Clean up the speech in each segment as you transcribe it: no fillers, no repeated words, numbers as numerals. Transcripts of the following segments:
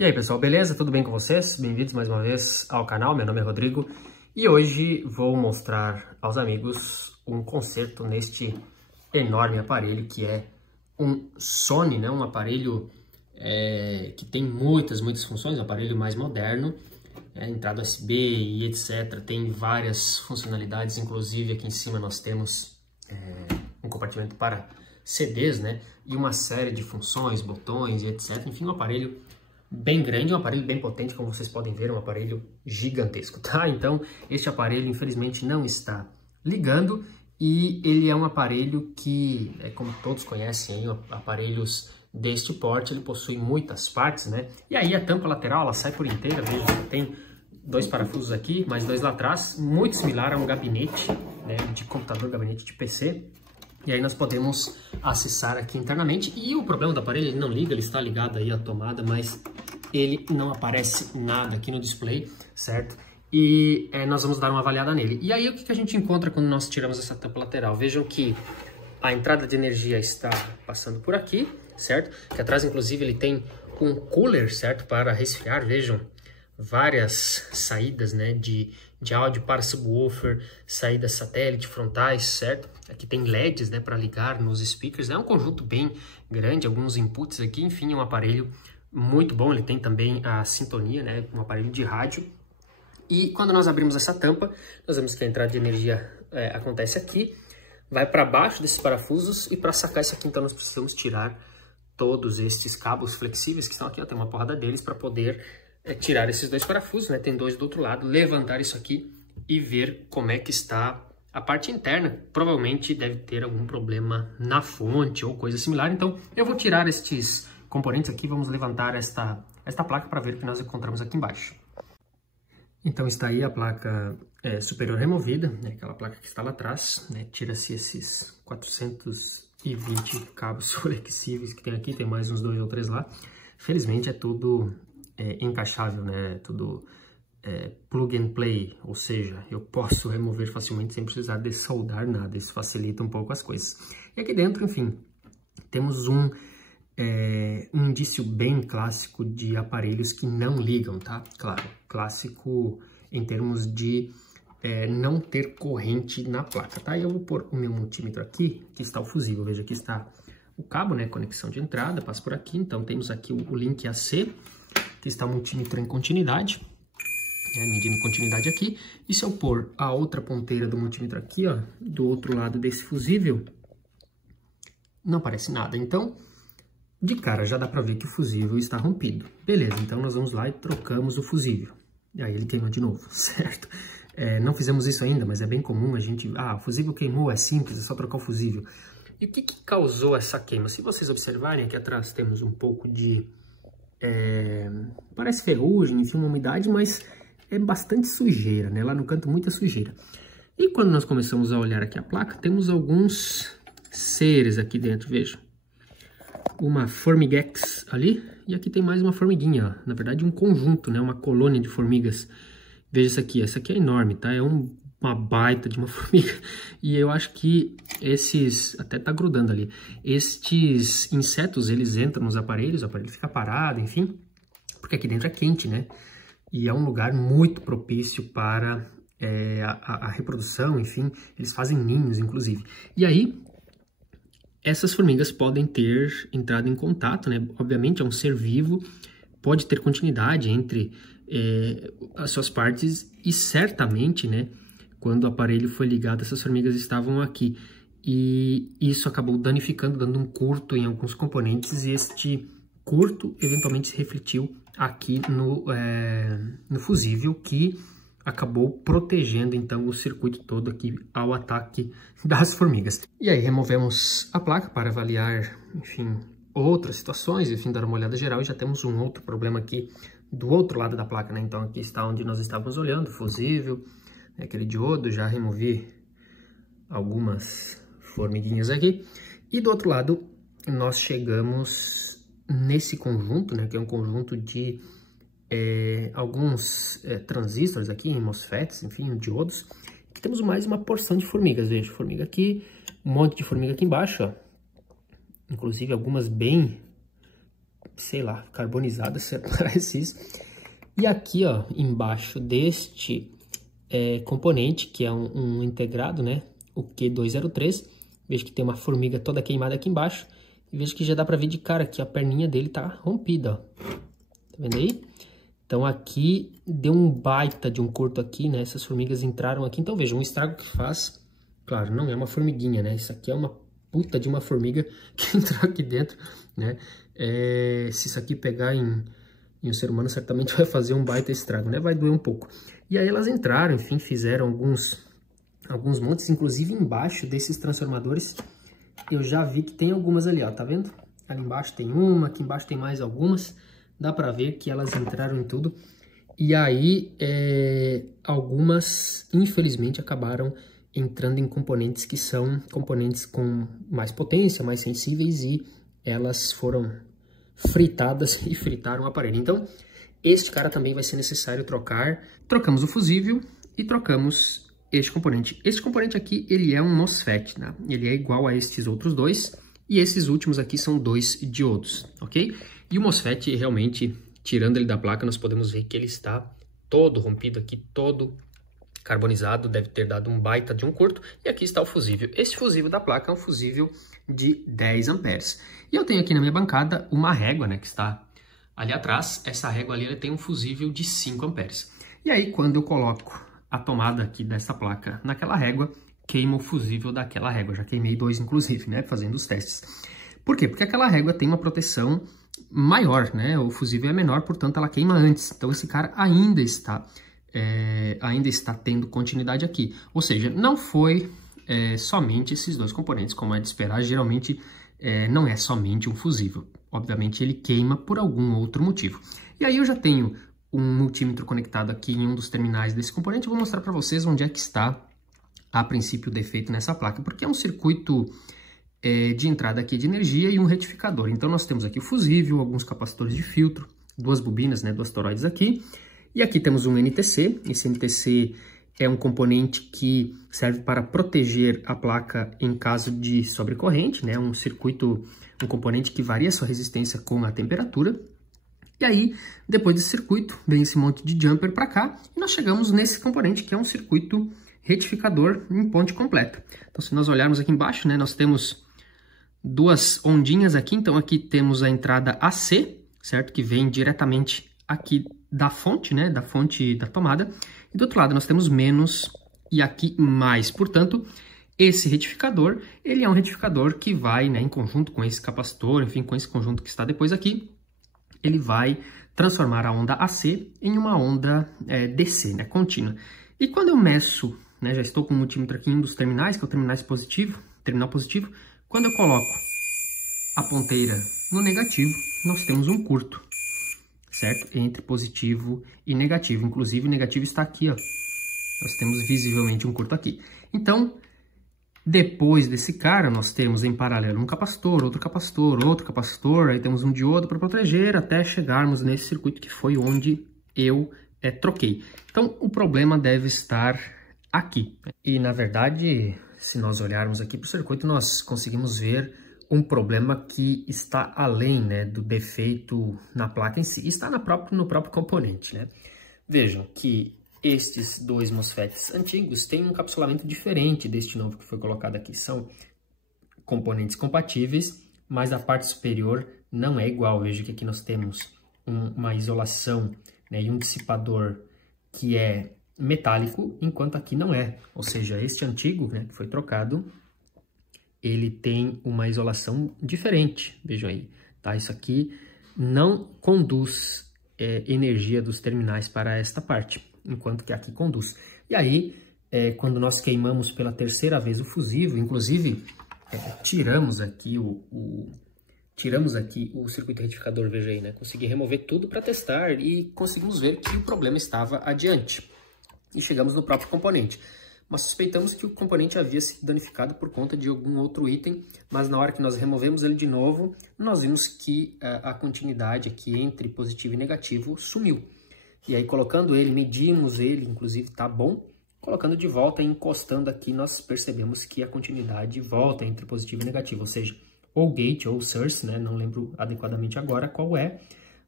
E aí pessoal, beleza? Tudo bem com vocês? Bem-vindos mais uma vez ao canal, meu nome é Rodrigo e hoje vou mostrar aos amigos um conserto neste enorme aparelho que é um Sony, né? Um aparelho que tem muitas funções, um aparelho mais moderno, entrada USB e etc. Tem várias funcionalidades, inclusive aqui em cima nós temos um compartimento para CDs, né? E uma série de funções, botões e etc. Enfim, um aparelho bem grande, um aparelho bem potente, como vocês podem ver, um aparelho gigantesco, tá? Então, este aparelho, infelizmente, não está ligando e ele é um aparelho que, como todos conhecem, aparelhos deste porte, ele possui muitas partes, né? E aí a tampa lateral, ela sai por inteira, veja, tem dois parafusos aqui, mais dois lá atrás, muito similar a um gabinete, né, de computador, gabinete de PC. E aí nós podemos acessar aqui internamente. E o problema do aparelho, ele não liga, ele está ligado aí à tomada, mas ele não aparece nada aqui no display, certo? E nós vamos dar uma avaliada nele. E aí o que a gente encontra quando nós tiramos essa tampa lateral? Vejam que a entrada de energia está passando por aqui, certo? Que atrás, inclusive, ele tem um cooler, certo? Para resfriar, vejam, várias saídas, né, de áudio para subwoofer, saídas satélite, frontais, certo? Aqui tem LEDs, né, para ligar nos speakers. É um conjunto bem grande, alguns inputs aqui. Enfim, é um aparelho muito bom. Ele tem também a sintonia, né, um aparelho de rádio. E quando nós abrimos essa tampa, nós vemos que a entrada de energia acontece aqui, vai para baixo desses parafusos, e para sacar isso aqui, então, nós precisamos tirar todos estes cabos flexíveis que estão aqui. Ó, tem uma porrada deles para poder tirar esses dois parafusos, né? Tem dois do outro lado, levantar isso aqui e ver como é que está a parte interna. Provavelmente deve ter algum problema na fonte ou coisa similar. Então eu vou tirar estes componentes aqui, vamos levantar esta placa para ver o que nós encontramos aqui embaixo. Então está aí a placa superior removida, né? Aquela placa que está lá atrás, né? Tira-se esses 420 cabos flexíveis que tem aqui, tem mais uns 2 ou 3 lá. Felizmente é tudo encaixável, né? Tudo plug and play, ou seja, eu posso remover facilmente sem precisar de soldar nada. Isso facilita um pouco as coisas. E aqui dentro, enfim, temos um indício bem clássico de aparelhos que não ligam, tá? Claro, clássico em termos de não ter corrente na placa, tá? Eu vou pôr o meu multímetro aqui, que está o fusível. Veja, aqui está o cabo, né? Conexão de entrada, passa por aqui. Então temos aqui o link AC, que está o multímetro em continuidade, medindo continuidade aqui. E se eu pôr a outra ponteira do multímetro aqui, ó, do outro lado desse fusível, não aparece nada. Então, de cara, já dá para ver que o fusível está rompido. Beleza, então nós vamos lá e trocamos o fusível. E aí ele queima de novo, certo? Não fizemos isso ainda, mas é bem comum a gente... Ah, o fusível queimou, é simples, é só trocar o fusível. E o que causou essa queima? Se vocês observarem, aqui atrás temos um pouco de... parece ferrugem, enfim, uma umidade, mas é bastante sujeira, né? Lá no canto, muita sujeira. E quando nós começamos a olhar aqui a placa, temos alguns seres aqui dentro, veja. Uma formiguex ali, e aqui tem mais uma formiguinha, ó. Na verdade um conjunto, né? Uma colônia de formigas. Veja essa aqui é enorme, tá? É uma baita de uma formiga. E eu acho que esses, até tá grudando ali, estes insetos, eles entram nos aparelhos, o aparelho fica parado, enfim, porque aqui dentro é quente, né? E é um lugar muito propício para a reprodução, enfim, eles fazem ninhos, inclusive. E aí, essas formigas podem ter entrado em contato, né? Obviamente é um ser vivo, pode ter continuidade entre as suas partes e certamente, né? Quando o aparelho foi ligado, essas formigas estavam aqui. E isso acabou danificando, dando um curto em alguns componentes. E este curto eventualmente se refletiu aqui no fusível, que acabou protegendo então o circuito todo aqui ao ataque das formigas. E aí removemos a placa para avaliar, enfim, outras situações, enfim, dar uma olhada geral. E já temos um outro problema aqui do outro lado da placa, né? Então aqui está onde nós estávamos olhando, fusível, aquele diodo. Já removi algumas formiguinhas aqui. E do outro lado nós chegamos nesse conjunto, né? Que é um conjunto de alguns transistores aqui, MOSFETs, enfim, diodos. Aqui temos mais uma porção de formigas, veja, formiga aqui, um monte de formiga aqui embaixo, ó. Inclusive algumas bem sei lá, carbonizada, se parece isso. E aqui, ó, embaixo deste componente, que é um integrado, né, o Q203, vejo que tem uma formiga toda queimada aqui embaixo, e vejo que já dá pra ver de cara que a perninha dele tá rompida, ó. Tá vendo aí? Então aqui deu um baita de um curto aqui, né, essas formigas entraram aqui, então veja, um estrago que faz, claro, não é uma formiguinha, né, isso aqui é uma puta de uma formiga que entrou aqui dentro, né, se isso aqui pegar em um ser humano, certamente vai fazer um baita estrago, né? Vai doer um pouco. E aí elas entraram, enfim, fizeram alguns montes, inclusive embaixo desses transformadores, eu já vi que tem algumas ali, ó, tá vendo? Ali embaixo tem uma, aqui embaixo tem mais algumas, dá pra ver que elas entraram em tudo. E aí, algumas, infelizmente, acabaram entrando em componentes que são componentes com mais potência, mais sensíveis, e elas foram fritadas e fritaram o aparelho. Então, este cara também vai ser necessário trocar. Trocamos o fusível e trocamos este componente. Este componente aqui, ele é um MOSFET, né? Ele é igual a estes outros dois, e esses últimos aqui são 2 diodos, ok? E o MOSFET, realmente, tirando ele da placa, nós podemos ver que ele está todo rompido aqui, todo carbonizado, deve ter dado um baita de um curto, e aqui está o fusível. Esse fusível da placa é um fusível de 10 amperes. E eu tenho aqui na minha bancada uma régua, né, que está ali atrás. Essa régua ali, ela tem um fusível de 5 amperes. E aí, quando eu coloco a tomada aqui dessa placa naquela régua, queima o fusível daquela régua. Já queimei 2, inclusive, né, fazendo os testes. Por quê? Porque aquela régua tem uma proteção maior, né, o fusível é menor, portanto, ela queima antes. Então, esse cara ainda está tendo continuidade aqui. Ou seja, não foi somente esses dois componentes, como é de esperar. Geralmente não é somente um fusível. Obviamente ele queima por algum outro motivo. E aí eu já tenho um multímetro conectado aqui em um dos terminais desse componente. Eu vou mostrar para vocês onde é que está, a princípio, o defeito nessa placa. Porque é um circuito de entrada aqui de energia e um retificador. Então nós temos aqui o fusível, alguns capacitores de filtro, duas bobinas, né, duas toroides aqui. E aqui temos um NTC. Esse NTC é um componente que serve para proteger a placa em caso de sobrecorrente, né? Um circuito, um componente que varia sua resistência com a temperatura. E aí, depois desse circuito, vem esse monte de jumper para cá, e nós chegamos nesse componente que é um circuito retificador em ponte completa. Então, se nós olharmos aqui embaixo, né, nós temos duas ondinhas aqui. Então, aqui temos a entrada AC, certo? Que vem diretamente aqui da fonte, né, da fonte da tomada, e do outro lado nós temos menos e aqui mais. Portanto, esse retificador, ele é um retificador que vai, né, em conjunto com esse capacitor, enfim, com esse conjunto que está depois aqui, ele vai transformar a onda AC em uma onda DC, né, contínua. E quando eu meço, né, já estou com o multímetro aqui em um dos terminais, que é o terminal positivo, quando eu coloco a ponteira no negativo, nós temos um curto, certo? Entre positivo e negativo. Inclusive, o negativo está aqui, ó. Nós temos visivelmente um curto aqui. Então, depois desse cara, nós temos em paralelo um capacitor, outro capacitor, aí temos um diodo para proteger, até chegarmos nesse circuito que foi onde eu troquei. Então, o problema deve estar aqui. E, na verdade, se nós olharmos aqui para o circuito, nós conseguimos ver um problema que está além, né, do defeito na placa em si, está no próprio componente, né? Vejam que estes dois MOSFETs antigos têm um encapsulamento diferente deste novo que foi colocado aqui. São componentes compatíveis, mas a parte superior não é igual. Veja que aqui nós temos uma isolação, né, e um dissipador que é metálico, enquanto aqui não é. Ou seja, este antigo, né, que foi trocado, ele tem uma isolação diferente, vejam aí, tá? Isso aqui não conduz energia dos terminais para esta parte, enquanto que aqui conduz. E aí, quando nós queimamos pela terceira vez o fusível, inclusive, tiramos aqui o circuito retificador, veja aí, né? Consegui remover tudo para testar e conseguimos ver que o problema estava adiante. E chegamos no próprio componente. Mas suspeitamos que o componente havia sido danificado por conta de algum outro item, mas na hora que nós removemos ele de novo, nós vimos que a continuidade aqui entre positivo e negativo sumiu. E aí, colocando ele, medimos ele, inclusive tá bom. Colocando de volta e encostando aqui, nós percebemos que a continuidade volta entre positivo e negativo, ou seja, ou gate ou source, né? Não lembro adequadamente agora qual é,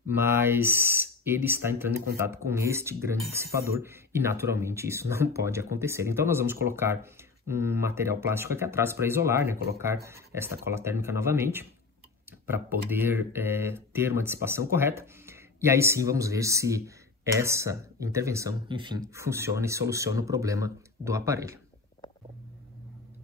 mas ele está entrando em contato com este grande dissipador e naturalmente isso não pode acontecer. Então nós vamos colocar um material plástico aqui atrás para isolar, né? Colocar esta cola térmica novamente para poder ter uma dissipação correta. E aí sim vamos ver se essa intervenção, enfim, funciona e soluciona o problema do aparelho.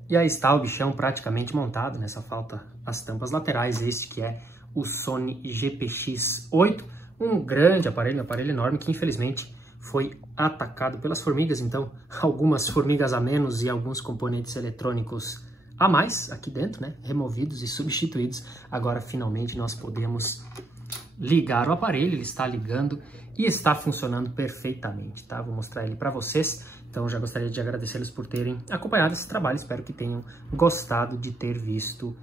E aí está o bichão praticamente montado, nessa falta as tampas laterais, este que é o Sony GPX-8, um grande aparelho, um aparelho enorme que infelizmente foi atacado pelas formigas, então algumas formigas a menos e alguns componentes eletrônicos a mais aqui dentro, né, removidos e substituídos. Agora finalmente nós podemos ligar o aparelho, ele está ligando e está funcionando perfeitamente, tá? Vou mostrar ele para vocês. Então já gostaria de agradecê-los por terem acompanhado esse trabalho, espero que tenham gostado de ter visto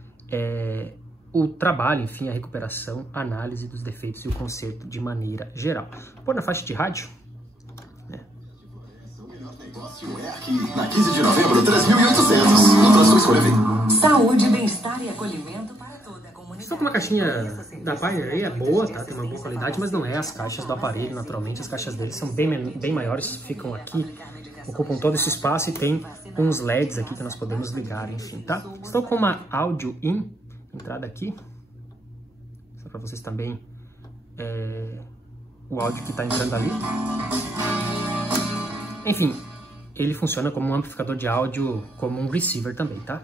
o trabalho, enfim, a recuperação, a análise dos defeitos e o conserto de maneira geral. Pôr na faixa de rádio. É aqui, na 15 de novembro, 3.800. Outra sua escolha vem. Saúde, bem-estar e acolhimento para toda a comunidade. Estou com uma caixinha da Pioneer aí, é boa, tá? Tem uma boa qualidade, mas não é as caixas do aparelho, naturalmente. As caixas deles são bem maiores, ficam aqui, ocupam todo esse espaço e tem uns LEDs aqui que nós podemos ligar, enfim, tá? Estou com uma áudio entrada aqui, só para vocês também, o áudio que está entrando ali. Enfim, ele funciona como um amplificador de áudio, como um receiver também, tá?